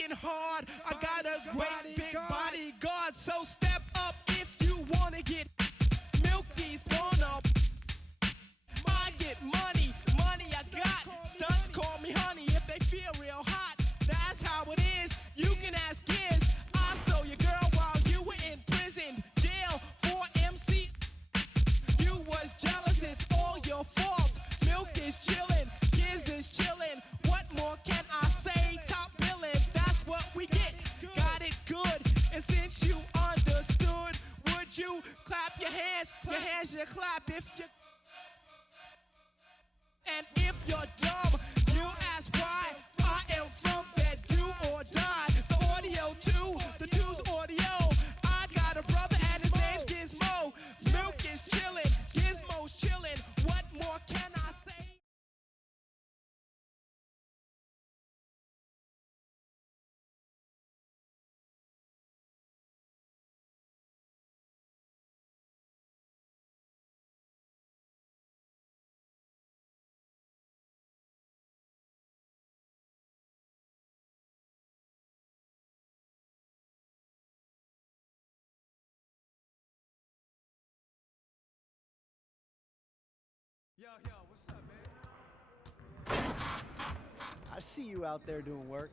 working hard. I got a great big bodyguard. So step up if you wanna get Milky's gonna. I get money I got. Stunts call me honey if they feel real hot. That's how it is. You can ask kids. I stole your girl while you were in prison. Jail for MC. You was jealous, it's all your fault. Milk is chillin', Giz is chillin'. What more can I say? Top billin', that's what we get. Got it good, and since you understood, would you clap your hands? Your hands you clap if you. And if you're dumb, you ask why. I am from that do or die. The audio too, the two's audio. I got a brother and his name's Gizmo. Milk is chillin', Gizmo's chillin'. What more can I say? Yo, what's up, man? I see you out there doing work.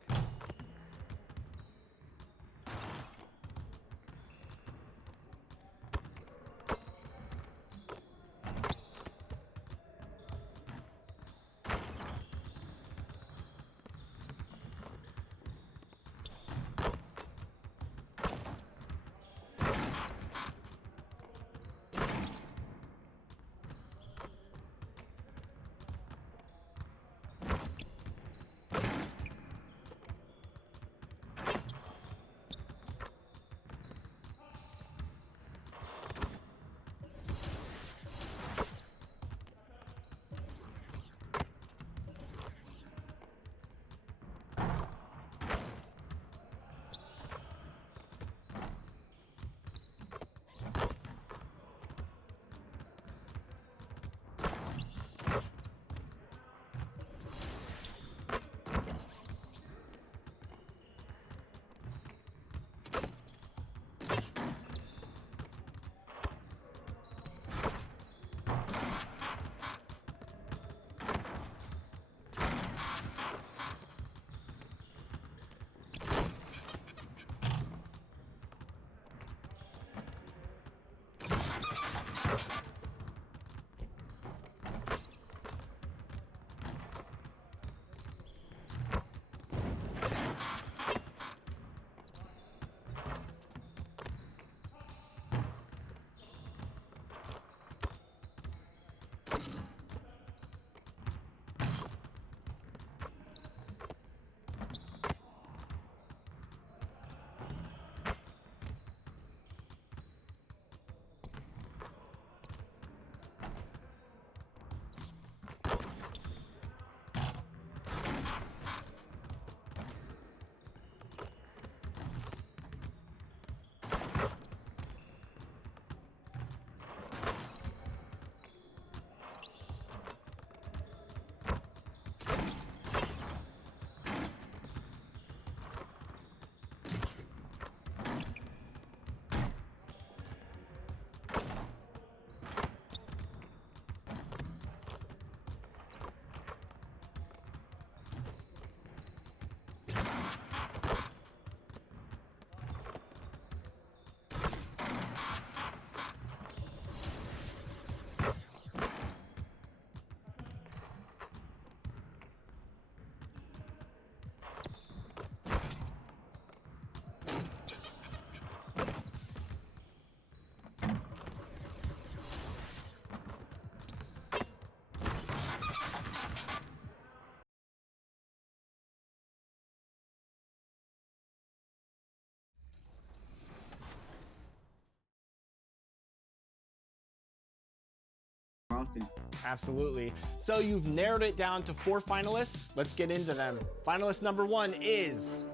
Often. Absolutely. So you've narrowed it down to 4 finalists. Let's get into them. Finalist number 1 is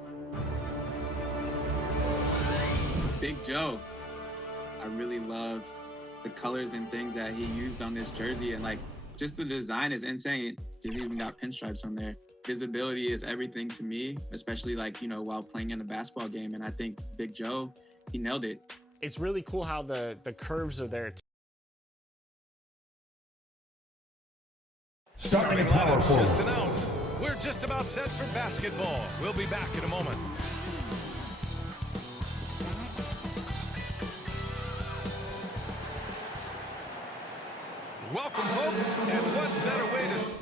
Big Joe. I really love the colors and things that he used on this jersey, and like just the design is insane. It even got pinstripes on there. visibility is everything to me, especially like, you know, while playing in a basketball game. And I think Big Joe, he nailed it. It's really cool how the curves are there. Starting lineup just announced. We're just about set for basketball. We'll be back in a moment. Welcome, folks, and what better way to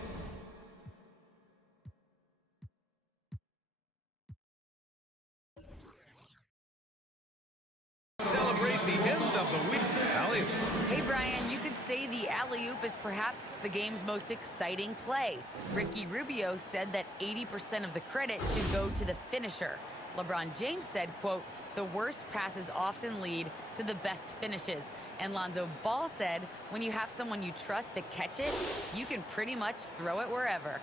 celebrate the end of the week. Allie. Hey, Brian, you could say the alley-oop is perhaps the game's most exciting play. Ricky Rubio said that 80% of the credit should go to the finisher. LeBron James said, quote, "The worst passes often lead to the best finishes." And Lonzo Ball said, when you have someone you trust to catch it, you can pretty much throw it wherever.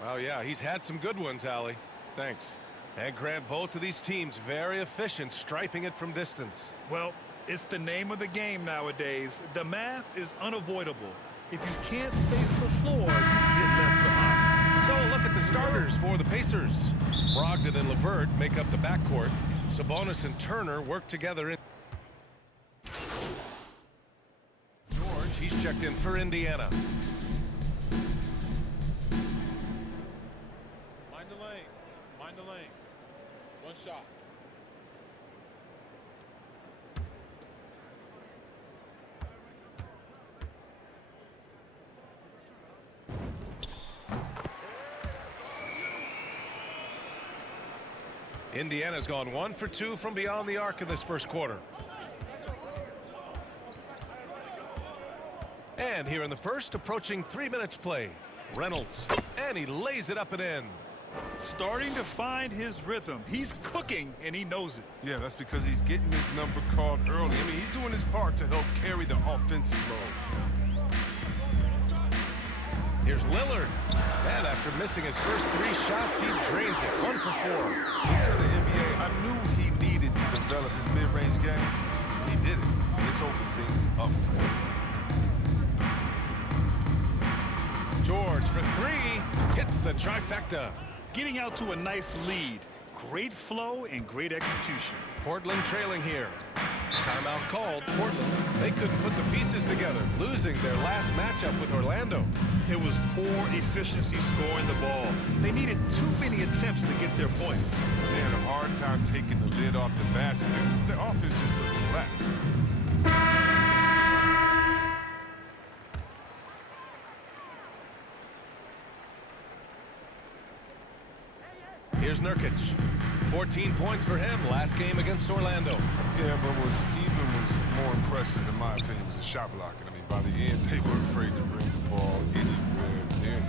Well, yeah, he's had some good ones, Allie. Thanks. And Grant, both of these teams very efficient striping it from distance. Well, it's the name of the game nowadays. The math is unavoidable. If you can't space the floor, you get left behind. So look at the starters for the Pacers. Brogdon and LeVert make up the backcourt. Sabonis and Turner work together in. George, he's checked in for Indiana. Mind the lanes. Mind the lanes. One shot. Indiana's gone 1 for 2 from beyond the arc in this first quarter. And here in the first, approaching 3 minutes played. Reynolds, and he lays it up and in. Starting to find his rhythm. He's cooking, and he knows it. Yeah, that's because he's getting his number called early. I mean, he's doing his part to help carry the offensive load. Here's Lillard. And after missing his first 3 shots, he drains it. 1 for 4. Into the NBA, I knew he needed to develop his mid-range game. He did it. Let's open things up for him. George for 3. Hits the trifecta. Getting out to a nice lead. Great flow and great execution. Portland trailing here. Timeout called. Portland, they couldn't put the pieces together, losing their last matchup with Orlando. It was poor efficiency scoring the ball. They needed too many attempts to get their points. They had a hard time taking the lid off the basket. Their offense just looked flat. Here's Nurkic. 14 points for him last game against Orlando. Yeah, but what even was more impressive, in my opinion, was the shot blocking. I mean, by the end, they were afraid to bring the ball anywhere near him.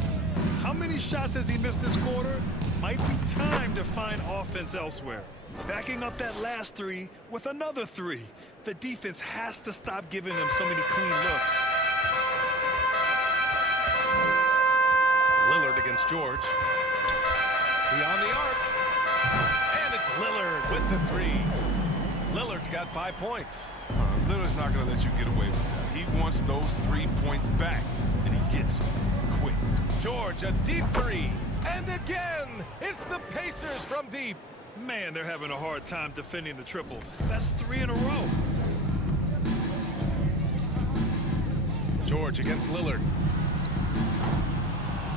How many shots has he missed this quarter? Might be time to find offense elsewhere. Backing up that last 3 with another 3. The defense has to stop giving them so many clean looks. Lillard against George. Beyond the arc. And it's Lillard with the 3. Lillard's got 5 points. Lillard's not going to let you get away with that. He wants those 3 points back, and he gets them quick. George, a deep 3. And again, it's the Pacers from deep. Man, they're having a hard time defending the triple. That's 3 in a row. George against Lillard.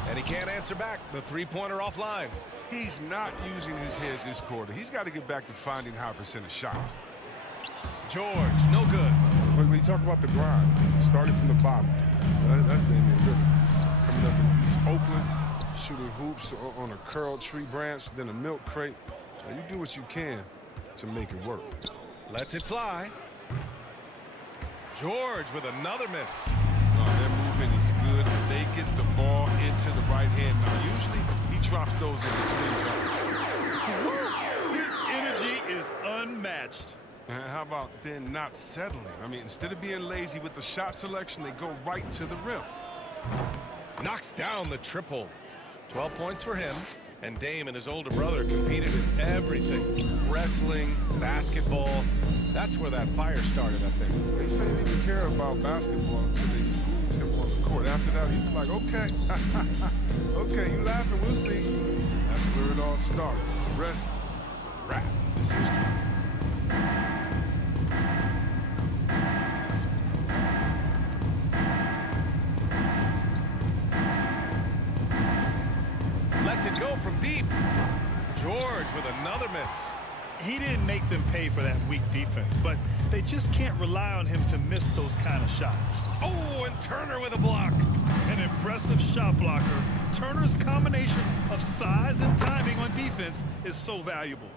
And he can't answer back. The 3-pointer offline. He's not using his head this quarter. He's got to get back to finding high percentage shots. George, no good. But when you talk about the grind, starting from the bottom, that's Damian Lillard. Coming up in East Oakland, shooting hoops on a curled tree branch, then a milk crate. Now, you do what you can to make it work. Lets it fly. George with another miss. Their movement is good. They get the ball into the right hand. Now, usually he drops those in between His energy is unmatched. And how about then not settling? I mean, instead of being lazy with the shot selection, they go right to the rim. Knocks down the triple. 12 points for him. And Dame and his older brother competed in everything. Wrestling, basketball. That's where that fire started, I think. They say they didn't care about basketball until they schooled him on the court. After that, he was like, okay, okay, you laughing, we'll see. That's where it all started. The rest is a wrap. It's history. Lets it go from deep. George with another miss. He didn't make them pay for that weak defense, but they just can't rely on him to miss those kind of shots. Oh, and Turner with a block. An impressive shot blocker. Turner's combination of size and timing on defense is so valuable.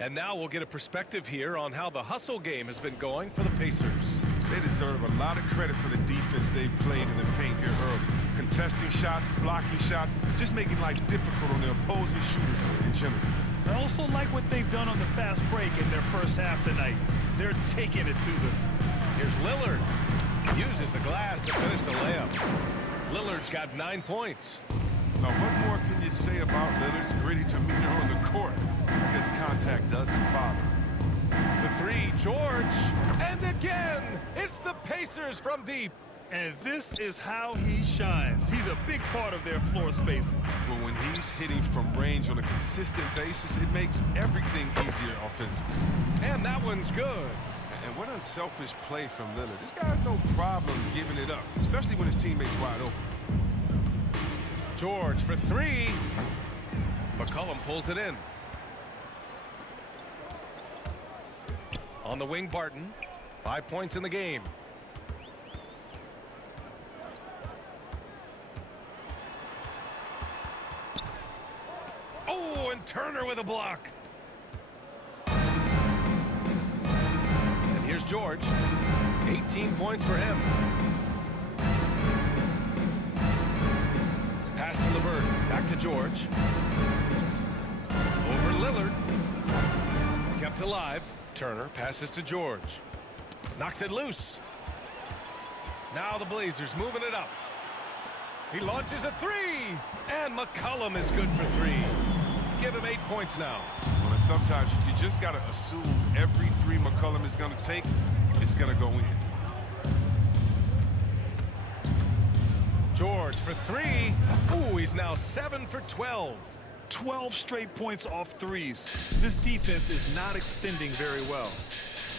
And now we'll get a perspective here on how the hustle game has been going for the Pacers. They deserve a lot of credit for the defense they've played in the paint here early. Contesting shots, blocking shots, just making life difficult on the opposing shooters in general. I also like what they've done on the fast break in their first half tonight. They're taking it to them. Here's Lillard. Uses the glass to finish the layup. Lillard's got 9 points. Now, what more can you say about Lillard's gritty demeanor on the court? I guess contact doesn't bother. The three, George. And again, it's the Pacers from deep. And this is how he shines. He's a big part of their floor spacing. But when he's hitting from range on a consistent basis, it makes everything easier offensively. And that one's good. And what unselfish play from Lillard. This guy has no problem giving it up, especially when his teammate's wide open. George for three. McCollum pulls it in. On the wing, Barton. 5 points in the game. Oh, and Turner with a block. And here's George. 18 points for him. Pass to LeVert. Back to George. Over Lillard. Kept alive. Turner passes to George. Knocks it loose. Now the Blazers moving it up. He launches a three. And McCollum is good for three. Give him 8 points now. Well, and sometimes you just got to assume every three McCollum is going to take is going to go in. George for three. Ooh, he's now 7 for 12. 12 straight points off threes. This defense is not extending very well.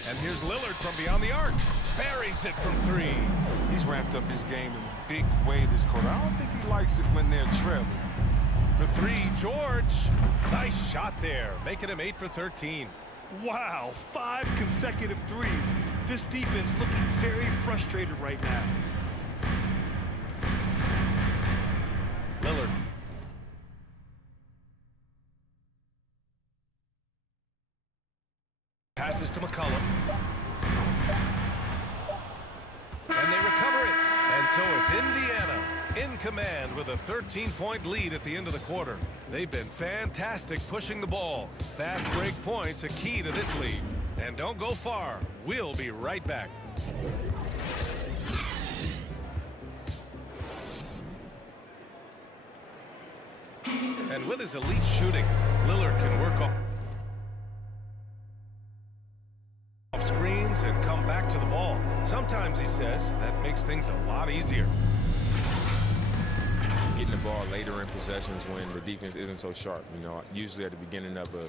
And here's Lillard from beyond the arc. Buries it from three. He's ramped up his game in a big way this quarter. I don't think he likes it when they're trailing. For three, George. Nice shot there, making him 8 for 13. Wow, 5 consecutive threes. This defense looking very frustrated right now. Lillard. Passes to McCollum. And they recover it. And so it's Indiana in command with a 13-point lead at the end of the quarter. They've been fantastic pushing the ball. Fast break points a key to this lead. And don't go far. We'll be right back. And with his elite shooting, Lillard can work off screens and come back to the ball. Sometimes, he says, that makes things a lot easier. Getting the ball later in possessions when the defense isn't so sharp. You know, usually at the beginning of a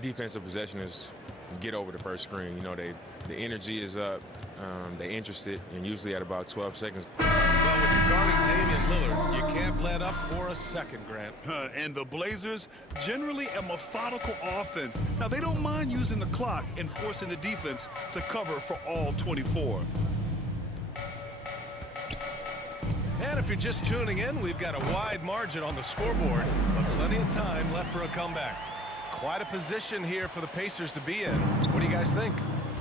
defensive possession is get over the first screen. You know, the energy is up, they're interested, and usually at about 12 seconds. Well, when you're guarding Damian Lillard, you can't let up for a second, Grant. And the Blazers, generally a methodical offense. Now, they don't mind using the clock and forcing the defense to cover for all 24. And if you're just tuning in, we've got a wide margin on the scoreboard, but plenty of time left for a comeback. Quite a position here for the Pacers to be in. What do you guys think?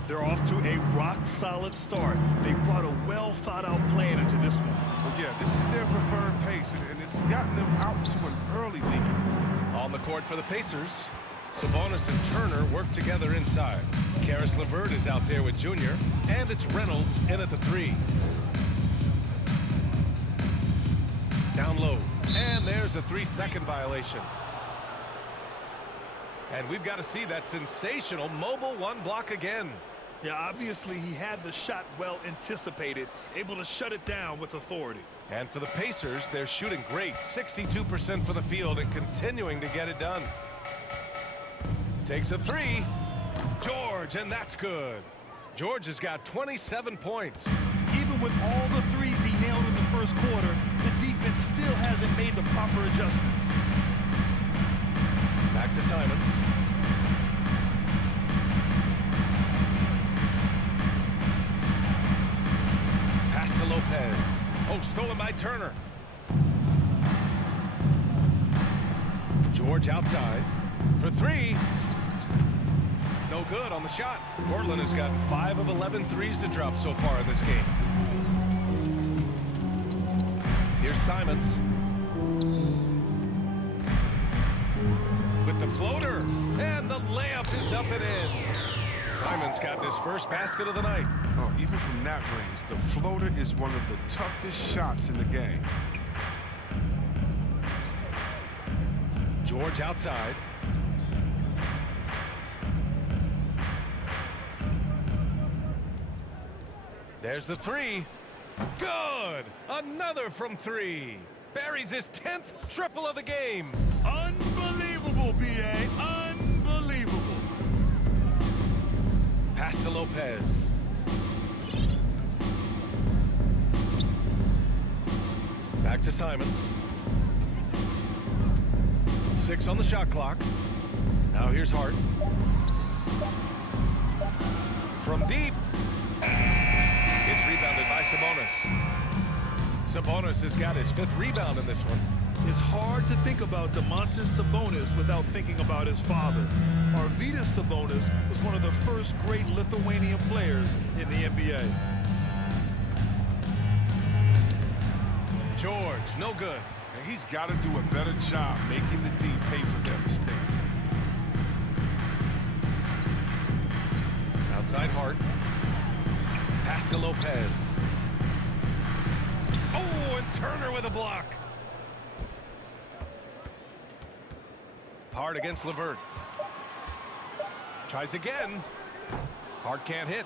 They're off to a rock-solid start. They've brought a well-thought-out plan into this one. Well, yeah, this is their preferred pace, and it's gotten them out to an early lead. On the court for the Pacers, Sabonis and Turner work together inside. Karis LeVert is out there with Junior, and it's Reynolds in at the three. Down low, and there's a 3-second violation. And we've got to see that sensational mobile one block again. Yeah, obviously he had the shot well anticipated, able to shut it down with authority. And for the Pacers, they're shooting great. 62% for the field and continuing to get it done. Takes a three. George, and that's good. George has got 27 points. Even with all the threes he nailed in the first quarter, the defense still hasn't made the proper adjustments. Back to Simons. Pass to Lopez. Oh, stolen by Turner. George outside for three. No good on the shot. Portland has gotten 5 of 11 threes to drop so far in this game. Here's Simons. With the floater. And the layup is up and in. Simons got his first basket of the night. Oh, even from that range, the floater is one of the toughest shots in the game. George outside. There's the three. Good! Another from three. Buries his 10th triple of the game. Unbelievable, B.A. Unbelievable. Pass to Lopez. Back to Simons. 6 on the shot clock. Now here's Hart. From deep. It's rebounded by Sabonis. Sabonis has got his 5th rebound in this one. It's hard to think about Domantas Sabonis without thinking about his father. Arvydas Sabonis was one of the first great Lithuanian players in the NBA. George, no good. And he's got to do a better job making the D pay for their mistakes. Outside Hart. Pass to Lopez. Oh, and Turner with a block. Hart against LeVert. Tries again. Hart can't hit.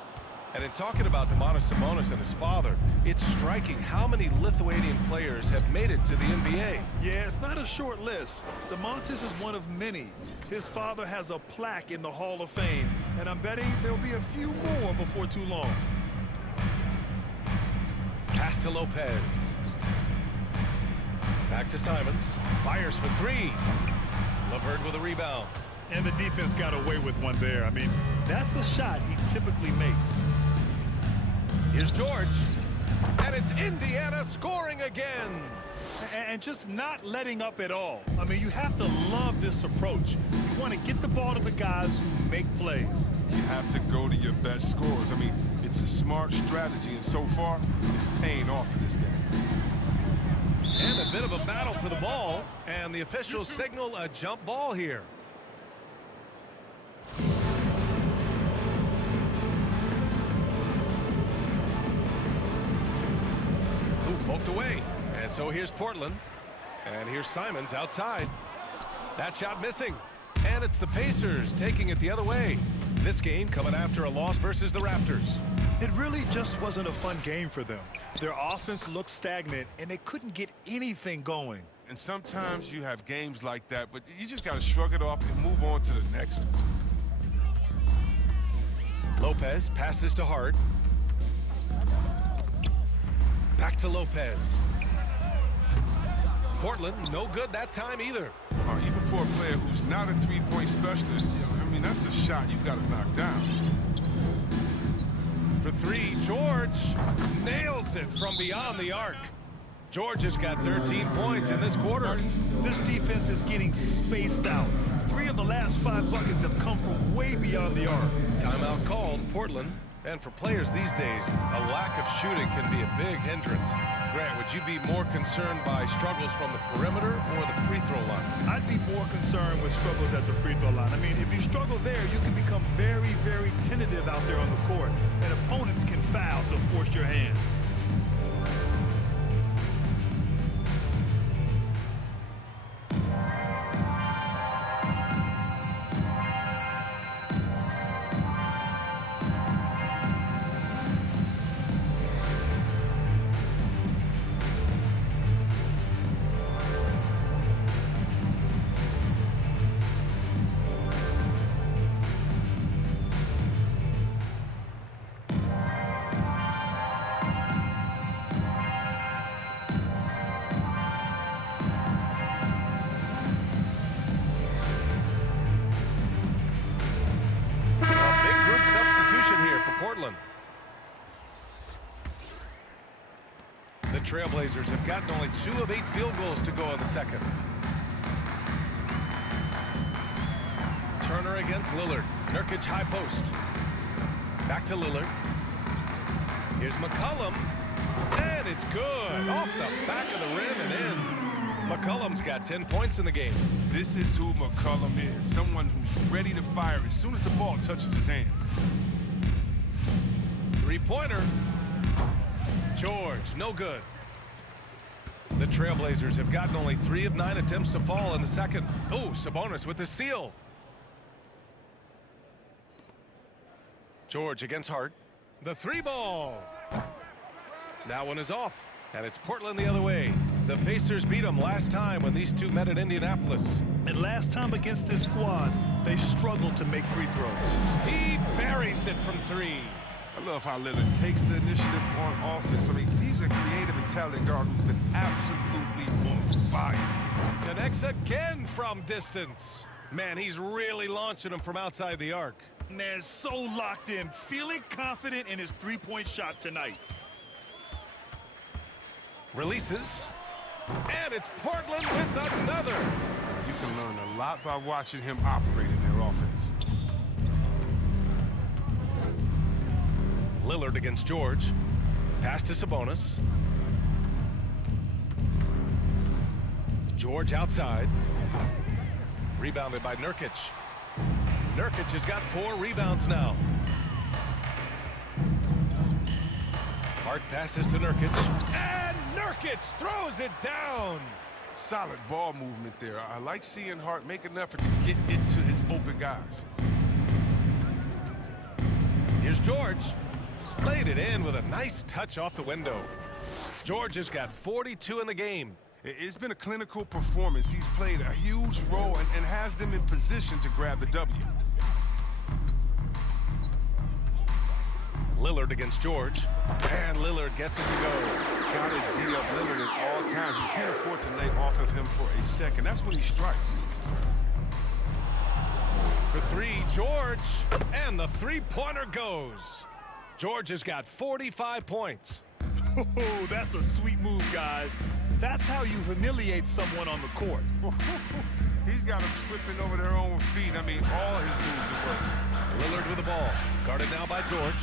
And in talking about Domantas Sabonis and his father, it's striking how many Lithuanian players have made it to the NBA. Yeah, it's not a short list. Domantas is one of many. His father has a plaque in the Hall of Fame, and I'm betting there'll be a few more before too long. Pass to Lopez. Back to Simons. Fires for three. LeVert with a rebound. And the defense got away with one there. I mean, that's the shot he typically makes. Here's George. And it's Indiana scoring again. And just not letting up at all. I mean, you have to love this approach. You want to get the ball to the guys who make plays. You have to go to your best scorers. I mean, it's a smart strategy, and so far, it's paying off in this game. And a bit of a battle for the ball. And the officials signal a jump ball here. Poked away. And so here's Portland. And here's Simons outside. That shot missing. And it's the Pacers taking it the other way. This game coming after a loss versus the Raptors. It really just wasn't a fun game for them. Their offense looked stagnant, and they couldn't get anything going. And sometimes you have games like that, but you just got to shrug it off and move on to the next one. Lopez passes to Hart. Back to Lopez. Portland, no good that time either. Even for a player who's not a three-point specialist, I mean, that's a shot you've got to knock down. For three, George nails it from beyond the arc. George has got 13 points in this quarter. This defense is getting spaced out. 3 of the last 5 buckets have come from way beyond the arc. Timeout called, Portland. And for players these days, a lack of shooting can be a big hindrance. Grant, would you be more concerned by struggles from the perimeter or the free throw line? I'd be more concerned with struggles at the free throw line. I mean, if you struggle there, you can become very, very tentative out there on the court, and opponents can foul to force your hand. Portland. The Trailblazers have gotten only 2 of 8 field goals to go in the second. Turner against Lillard. Nurkic high post. Back to Lillard. Here's McCollum. And it's good. Off the back of the rim and in. McCollum's got 10 points in the game. This is who McCollum is. Someone who's ready to fire as soon as the ball touches his hands. Three-pointer. George, no good. The Trailblazers have gotten only 3 of 9 attempts to fall in the second. Oh, Sabonis with the steal. George against Hart. The 3-ball. That one is off, and it's Portland the other way. The Pacers beat them last time when these two met at Indianapolis. And last time against this squad, they struggled to make free throws. He buries it from 3. I love how Lillard takes the initiative on offense. I mean, he's a creative and talented guard who's been absolutely on fire. Connects again from distance. Man, he's really launching them from outside the arc. Man, so locked in, feeling confident in his three-point shot tonight. Releases. And it's Portland with another. You can learn a lot by watching him operate in their offense. Lillard against George. Pass to Sabonis. George outside. Rebounded by Nurkic. Nurkic has got 4 rebounds now. Hart passes to Nurkic. And Nurkic throws it down. Solid ball movement there. I like seeing Hart make an effort to get into his open guys. Here's George. Laid it in with a nice touch off the window. George has got 42 in the game. It's been a clinical performance. He's played a huge role and has them in position to grab the W. Lillard against George. And Lillard gets it to go. Got to D up Lillard at all times. You can't afford to lay off of him for a second. That's when he strikes. For 3, George. And the 3-pointer goes. George has got 45 points. Oh, that's a sweet move, guys. That's how you humiliate someone on the court. He's got them tripping over their own feet. I mean, all his moves are working. Lillard with the ball. Guarded now by George.